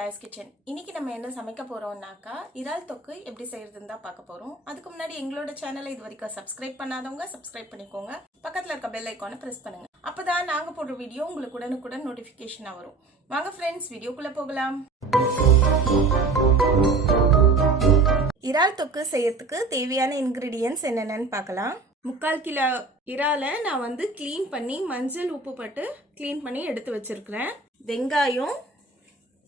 Hidhaya'S kitchen. இன்னைக்கு நம்ம என்ன சமைக்க போறோம்னாக்கா இறால் தொக்கு எப்படி செய்யறதுன்னு தான் பார்க்க போறோம். அதுக்கு முன்னாடி எங்களோட சேனலை இதுவரைக்கும் சப்ஸ்கிரைப் பண்ணாதவங்க சப்ஸ்கிரைப் பண்ணிக்கோங்க. பக்கத்துல இருக்க பெல் ஐகானை பிரஸ் பண்ணுங்க. அப்பதான் நாங்க போடுற வீடியோ உங்களுக்கு உடனுக்குடன் நோட்டிபிகேஷனா வரும். வாங்க फ्रेंड्स வீடியோக்குள்ள போகலாம். இறால் தொக்கு செய்யறதுக்கு தேவையான இன்கிரிடியன்ட்ஸ் என்னென்னன்னு பார்க்கலாம். 3/4 கிலோ இறாலை நான் வந்து க்ளீன் பண்ணி மஞ்சள் உப்பு போட்டு க்ளீன் பண்ணி எடுத்து வச்சிருக்கிறேன். வெங்காயம்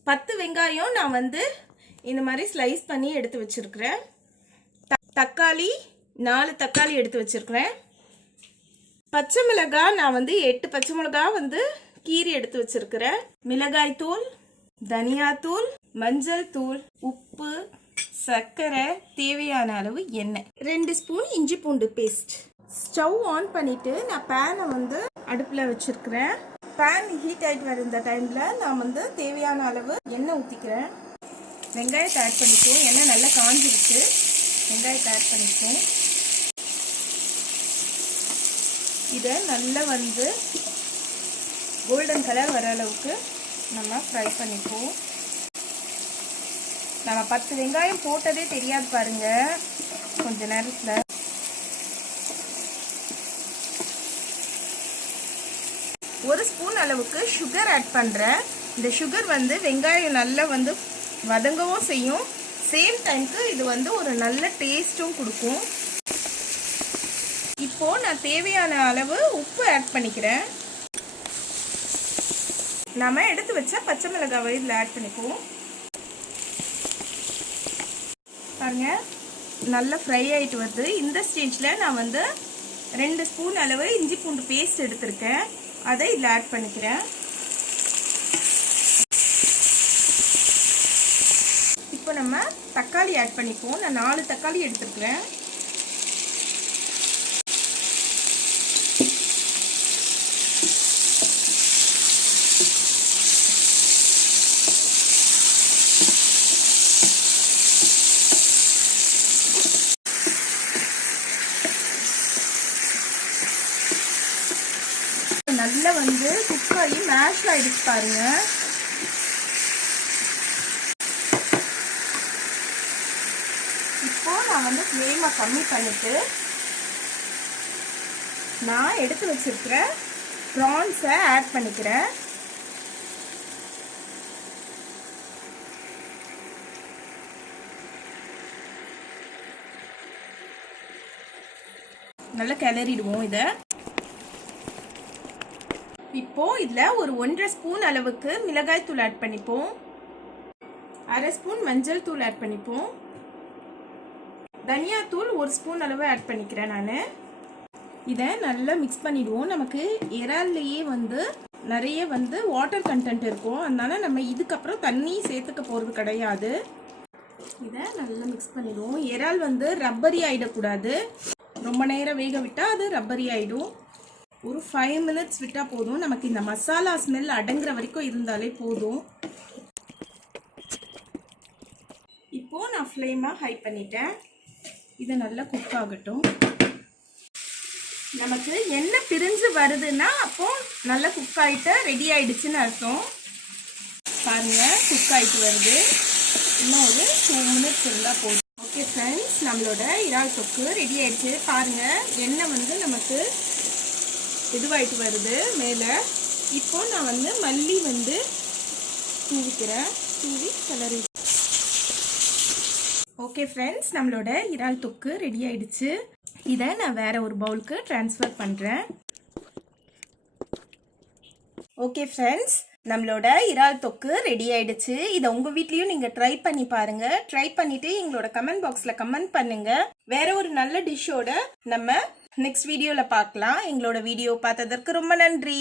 10 வெங்காயம் நான் வந்து இந்த மாதிரி ஸ்லைஸ் பண்ணி எடுத்து வச்சிருக்கிறேன். தக்காளி 4 தக்காளி எடுத்து வச்சிருக்கிறேன். பச்சை மிளகாய் நான் வந்து 8 பச்சை மிளகாய் வந்து கீரி எடுத்து வச்சிருக்கிறேன். மிளகாய் தூள், தனியா தூள், மஞ்சள் தூள், உப்பு, சர்க்கரை, தேவையான அளவு எண்ணெய், 2 ஸ்பூன் இஞ்சி பூண்டு பேஸ்ட். ஸ்டவ் ஆன் பண்ணிட்டு நான் பேனை வந்து அடுப்பில் வச்சிருக்கிறேன். பேன் ஹீட் ஆகிட்டு வர இந்த டைமில் நான் வந்து தேவையான அளவு எண்ணெய் ஊற்றிக்கிறேன். வெங்காயத்தை ஆட் பண்ணிப்போம். எண்ணெய் நல்லா காஞ்சிருச்சு. வெங்காயத்தை ஆட் பண்ணிப்போம். இதை நல்லா வந்து கோல்டன் கலர் வர அளவுக்கு நம்ம ஃப்ரை பண்ணிப்போம். நம்ம 10 வெங்காயம் போட்டதே தெரியாது பாருங்க கொஞ்ச நேரத்தில். ஒரு ஸ்பூன் அளவுக்கு சுகர் ஆட் பண்ணுறேன். இந்த சுகர் வந்து வெங்காயம் நல்லா வந்து வதங்கவும் செய்யும். சேம் டைமுக்கு இது வந்து ஒரு நல்ல டேஸ்ட்டும் கொடுக்கும். இப்போ நான் தேவையான அளவு உப்பு ஆட் பண்ணிக்கிறேன். நம்ம எடுத்து வச்ச பச்சை மிளகாவை இதில் ஆட் பண்ணிப்போம். பாருங்க நல்லா ஃப்ரை ஆகிட்டு வருது. இந்த ஸ்டேஜில் நான் வந்து 2 ஸ்பூன் அளவு இஞ்சி பூண்டு பேஸ்ட் எடுத்திருக்கேன். அதை இதில் ஆட் பண்ணிக்கிறேன். இப்போ நம்ம தக்காளி ஆட் பண்ணிப்போம். நான் 4 தக்காளி எடுத்துருக்கிறேன். நல்லா வந்து குக் ஆகி மேஷ் ஆகிடுச்சு பாருங்க. இப்போ நான் வந்து ஃப்ளேமை கம்மி பண்ணிட்டு நான் எடுத்து வச்சிருக்கிற ப்ரான்ஸை ஆட் பண்ணிக்கிறேன். நல்லா கிளறிடுவோம் இதை. இப்போ இதில் ஒரு 1.5 ஸ்பூன் அளவுக்கு மிளகாய் தூள் ஆட் பண்ணிப்போம். 1/2 ஸ்பூன் மஞ்சள் தூள் ஆட் பண்ணிப்போம். தனியா தூள் 1 ஸ்பூன் அளவு ஆட் பண்ணிக்கிறேன் நான். இதை நல்லா மிக்ஸ் பண்ணிடுவோம். நமக்கு இறால்லையே வந்து நிறைய வந்து வாட்டர் கண்டென்ட் இருக்கும். அதனால நம்ம இதுக்கப்புறம் தண்ணி சேர்த்துக்க போகிறது கிடையாது. இதை நல்லா மிக்ஸ் பண்ணிடுவோம். இறால் வந்து ரப்பரி ஆகிடக்கூடாது. ரொம்ப நேரம் வேக விட்டால் அது ரப்பரி ஆகிடும். ஒரு 5 மினிட்ஸ் விட்டால் போதும். நமக்கு இந்த மசாலா ஸ்மெல் அடங்குற வரைக்கும் இருந்தாலே போதும். இப்போது நான் ஃப்ளேமை ஹை பண்ணிட்டேன். இதை நல்லா குக் ஆகட்டும். நமக்கு எண்ணெய் பிரிஞ்சு வருதுன்னா அப்போது நல்லா குக் ஆகிட்டு ரெடி ஆகிடுச்சுன்னு அர்த்தம். பாருங்கள் குக் ஆகிட்டு வருது. இன்னும் ஒரு 2 மினிட்ஸ் இருந்தால் போதும். ஓகே ஃப்ரெண்ட்ஸ், நம்மளோட இறால் தொக்கு ரெடி ஆகிடுச்சு. பாருங்கள் எண்ணெய் வந்து நமக்கு இதுவாயிட்டு வருது மேலே. இப்போ நான் வந்து மல்லி வந்து தூவிக்கிறேன். தூவி கிளறி. ஓகே ஃப்ரெண்ட்ஸ், நம்மளோட இறால் தொக்கு ரெடி ஆயிடுச்சு. இதை நான் வேற ஒரு பவுலுக்கு ட்ரான்ஸ்ஃபர் பண்ணுறேன். ஓகே ஃப்ரெண்ட்ஸ், நம்மளோட இறால் தொக்கு ரெடி ஆயிடுச்சு. இதை உங்கள் வீட்லேயும் நீங்கள் ட்ரை பண்ணி பாருங்கள். ட்ரை பண்ணிவிட்டு எங்களோட கமெண்ட் பாக்ஸில் கமெண்ட் பண்ணுங்கள். வேற ஒரு நல்ல டிஷ்ஷோட நம்ம நெக்ஸ்ட் வீடியோல பார்க்கலாம். எங்களோட வீடியோ பார்த்ததற்கு ரொம்ப நன்றி.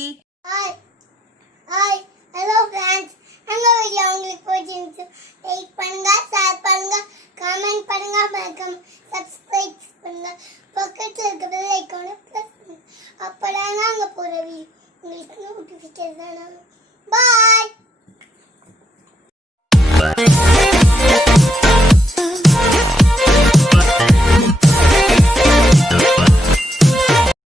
ஹலோ ஃப்ரெண்ட்ஸ், நம்ம வீடியோ உங்களுக்கு பிடிச்சிருந்துச்சு லைக் பண்ணுங்க, ஷேர் பண்ணுங்க, கமெண்ட் பண்ணுங்க, மறக்காம சப்ஸ்கிரைப் பண்ணுங்க. பக்கத்துல இருக்க பெல் ஐகானை பிரஸ் பண்ணுங்க. அப்பதான் நாங்க போற வீடியோ உங்களுக்கு நோட்டிஃபிகேஷன் வரும். பாய்.